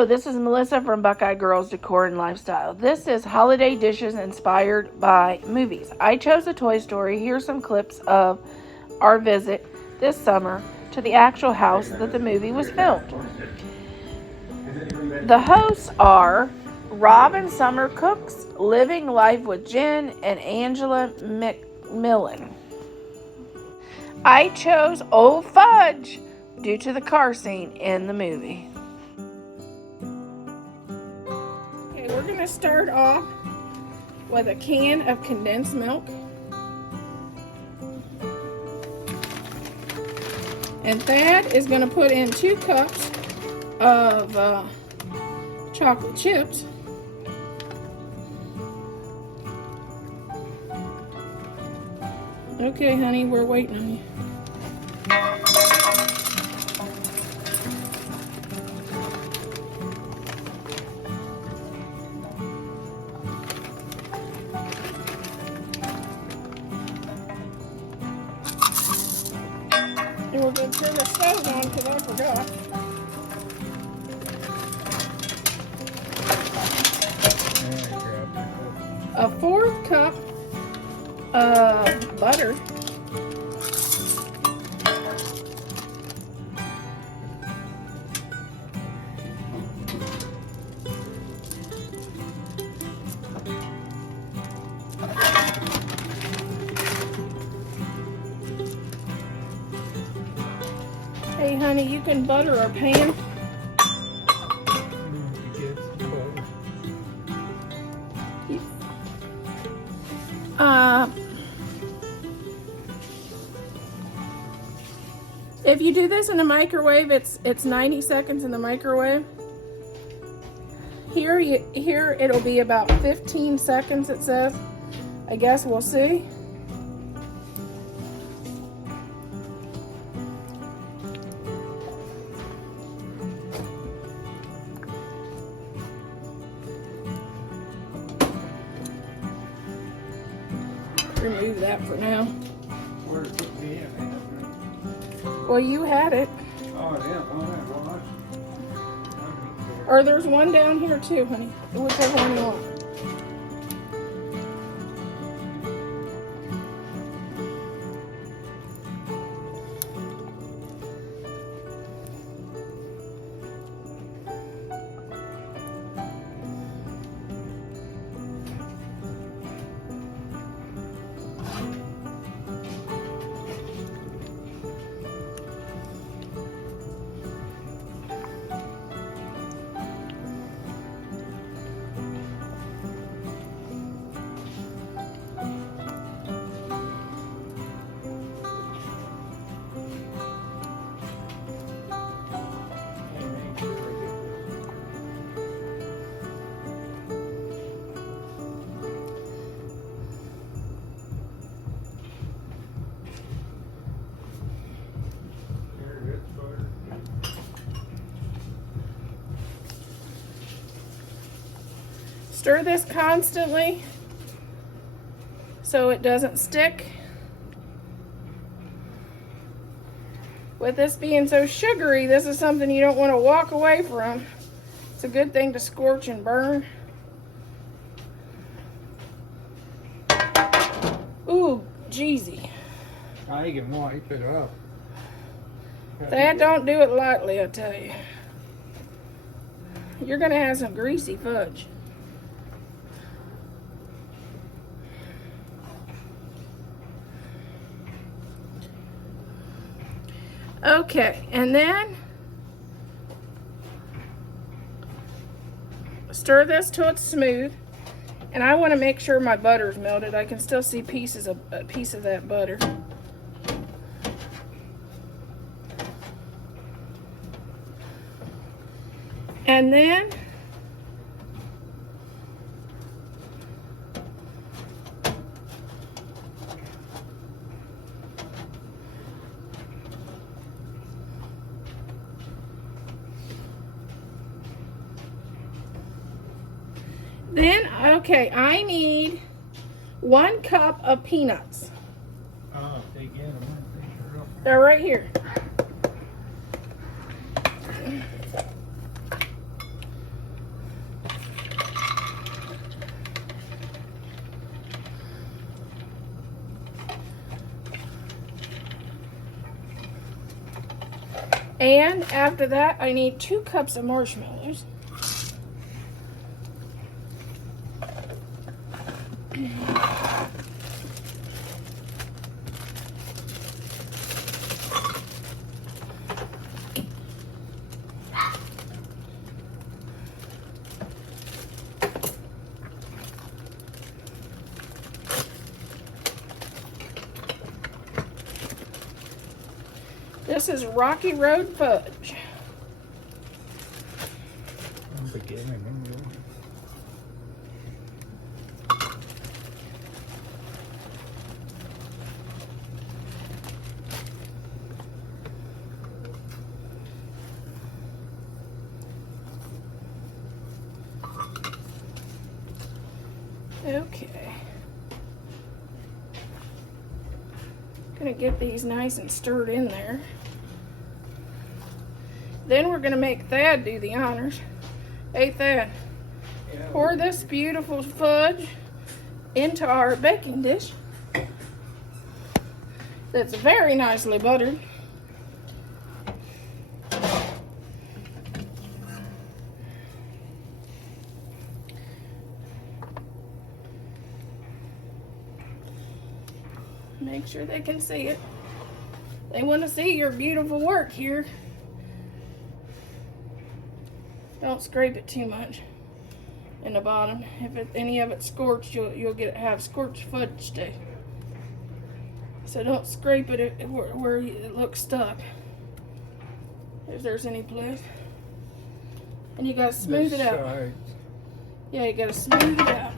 Hello, this is Melissa from Buckeye Girls Decor and Lifestyle. This is holiday dishes inspired by movies. I chose a Toy Story. Here's some clips of our visit this summer to the actual house that the movie was filmed. The hosts are Rob and Summer Cooks, Living Life with Jen, and Angela McMillan. I chose Old Fudge due to the car scene in the movie. We're going to start off with a can of condensed milk. And Thad is going to put in 2 cups of chocolate chips. Okay, honey, we're waiting on you. And we're going to turn the stove on because I forgot. A 1/4 cup of butter. Hey honey, you can butter our pan. If you do this in the microwave, it's 90 seconds in the microwave. Here it'll be about 15 seconds, it says. I guess we'll see. Remove that for now. Where's the pan? Well, you had it. Oh, yeah, Or there's one down here too, honey. Whichever one you want. Stir this constantly so it doesn't stick. With this being so sugary, this is something you don't want to walk away from. It's a good thing to scorch and burn. Ooh, jeezy. I can wipe it up. That don't do it lightly, I tell you. You're gonna have some greasy fudge. Okay, and then stir this till it's smooth. And I want to make sure my butter's melted. I can still see a piece of that butter. And then okay, I need 1 cup of peanuts. Oh, take in them. They're right here. And after that, I need 2 cups of marshmallows. This is Rocky Road Fudge. I'm beginning. Okay. Gonna get these nice and stirred in there. Then we're gonna make Thad do the honors. Hey Thad, pour this beautiful fudge into our baking dish that's very nicely buttered. Make sure they can see it. They want to see your beautiful work here. Don't scrape it too much in the bottom. If any of it's scorched, you'll have scorched fudge day. So don't scrape it where it looks stuck, if there's any place. And you gotta smooth it out. Yeah, you gotta smooth it out.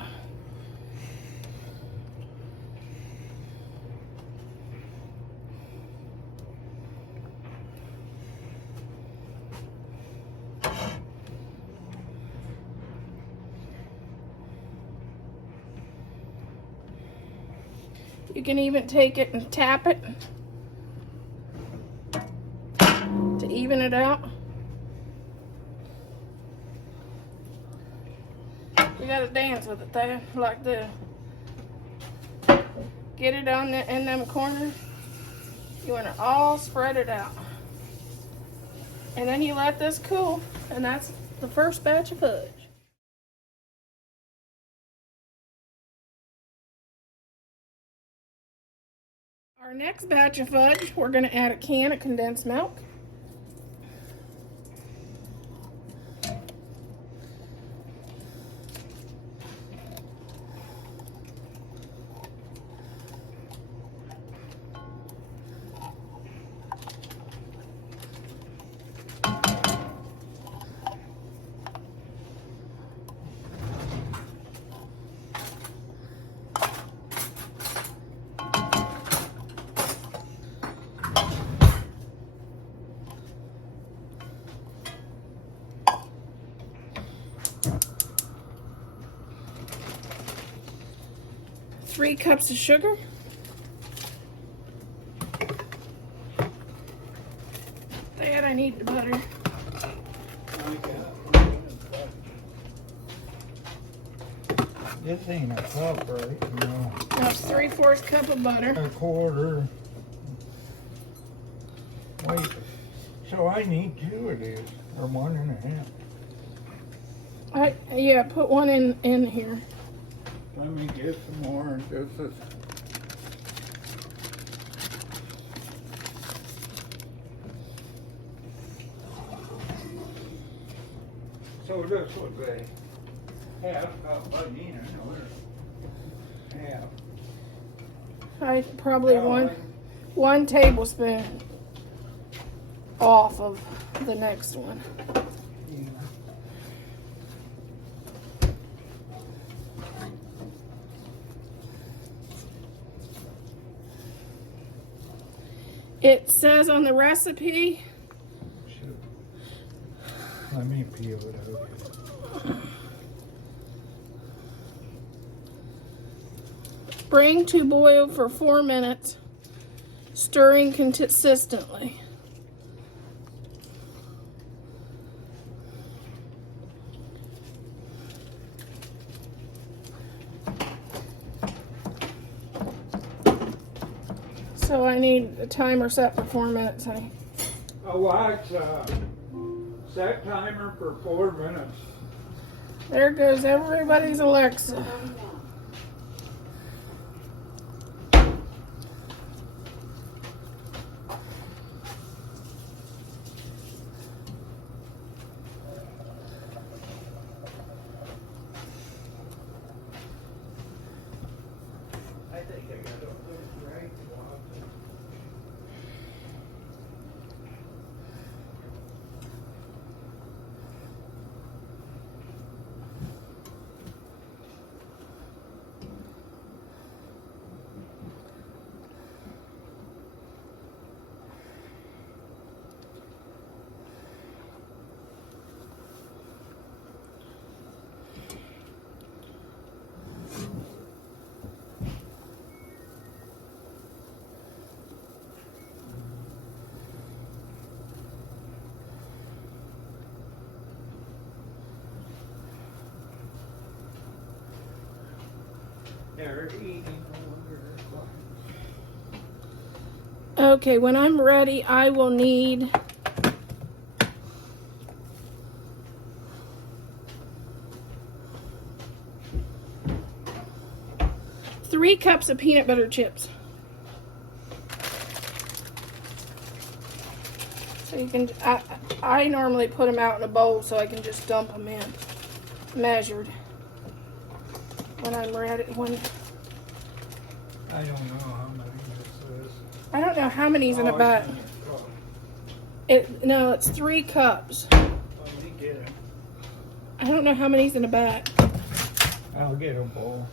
You can even take it and tap it to even it out. You gotta dance with it there, like this. Get it on in them corners. You want to all spread it out. And then you let this cool, and that's the first batch of fudge. Our next batch of fudge, we're going to add a can of condensed milk. Three cups of sugar. That I need the butter. This ain't a cup, right? No. That's 3/4 cup of butter. A quarter. Wait. So I need 2 of these, or 1.5. Yeah, put one in here. Let me get some more. This is. So this was a half cup. I mean, half. Probably one tablespoon off of the next one. It says on the recipe. Let me peel it out. Bring to boil for 4 minutes, stirring consistently. So I need a timer set for 4 minutes, honey. watch set timer for 4 minutes. There goes everybody's Alexa. I think I got it right. They're eating over. Okay, when I'm ready, I will need 3 cups of peanut butter chips. So you can, I normally put them out in a bowl so I can just dump them in, measured. When I'm ready, I don't know how many this is. I don't know how many's in a bag. No, it's 3 cups. Let me get it. I don't know how many's in a bag. I'll get a bowl.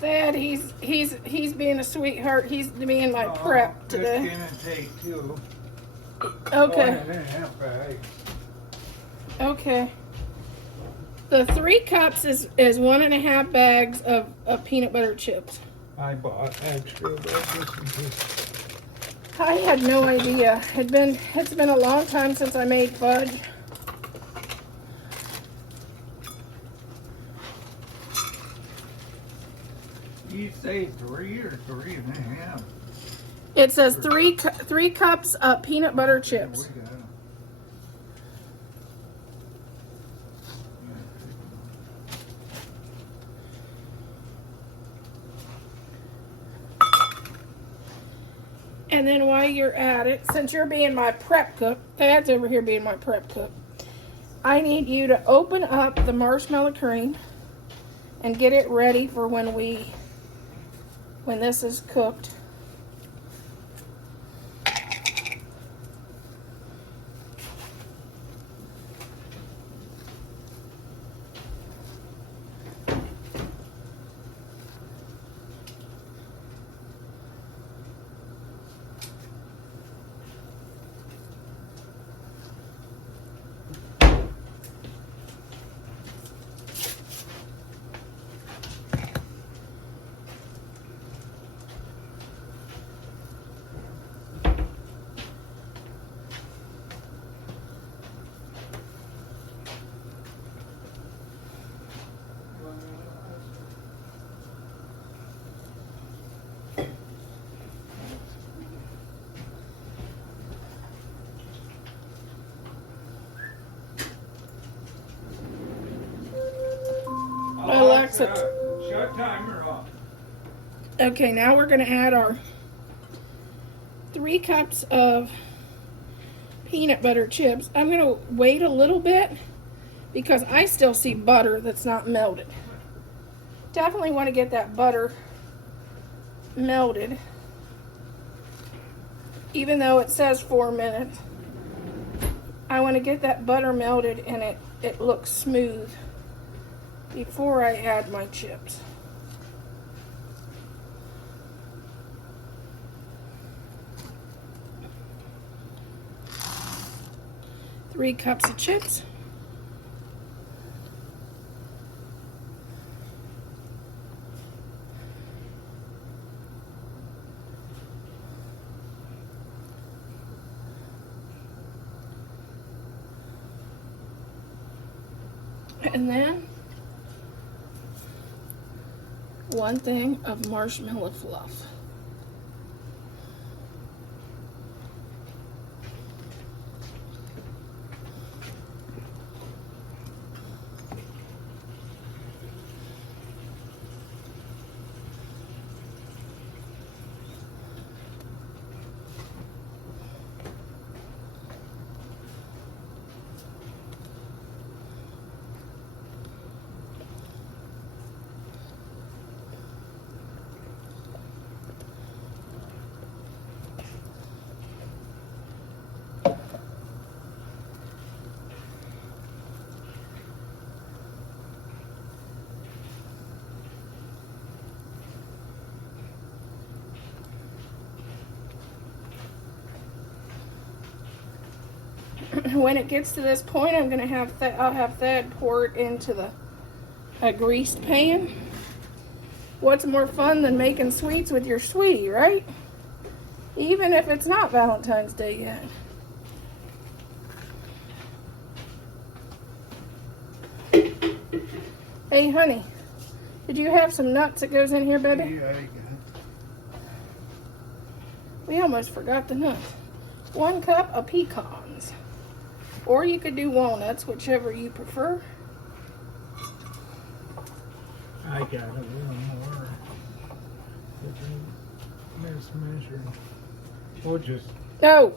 Dad, he's being a sweetheart. He's being my prep today. It's gonna take 2. Okay. 1.5 bags. Okay. The 3 cups is 1.5 bags of peanut butter chips. I bought extra, but just in case. I had no idea. It's been a long time since I made fudge. You say 3 or 3.5? It says 3 cups of peanut butter chips. We got 'em. And then while you're at it, since you're being my prep cook, Thad's over here being my prep cook, I need you to open up the marshmallow cream and get it ready for when this is cooked. Alexa. Shut timer off. Okay, now we're going to add our 3 cups of peanut butter chips. I'm going to wait a little bit because I still see butter that's not melted. Definitely want to get that butter melted, even though it says 4 minutes. I want to get that butter melted and it looks smooth before I add my chips. Three cups of chips. And then 1 thing of marshmallow fluff. When it gets to this point, I'm gonna have I'll have Thad pour it into a greased pan. What's more fun than making sweets with your sweetie, right? Even if it's not Valentine's Day yet. Hey, honey, did you have some nuts that goes in here, baby? Yeah, I got it. We almost forgot the nuts. 1 cup of pecans. Or you could do walnuts, whichever you prefer. I got a little more. Mismeasured. We'll just. No.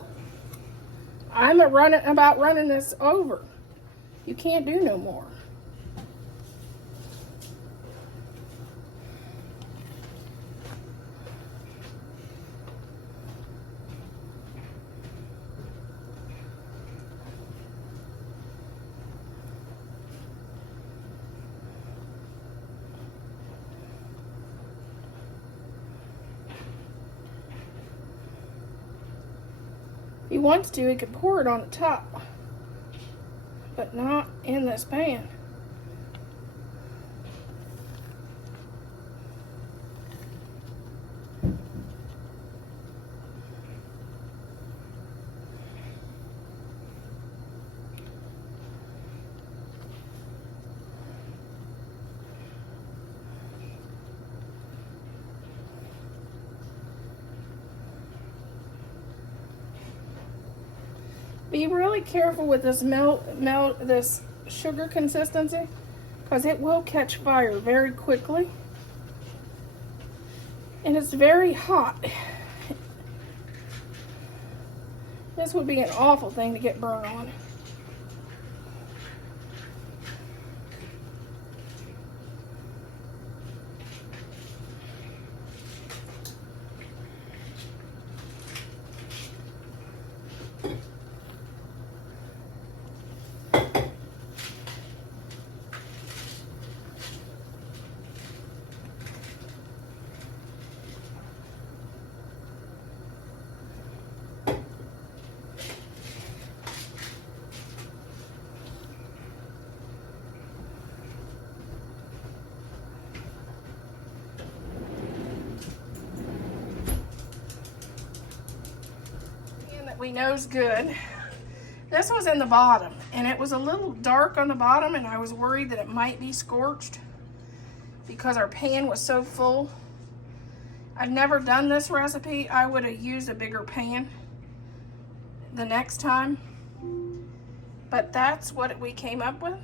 I'm about running this over. You can't do no more. If he wants to, he could pour it on the top, but not in this pan. Be really careful with this this sugar consistency, because it will catch fire very quickly. And it's very hot. This would be an awful thing to get burned on. We know's good. This was in the bottom, and it was a little dark on the bottom, and I was worried that it might be scorched because our pan was so full. I've never done this recipe. I would have used a bigger pan the next time, but that's what we came up with.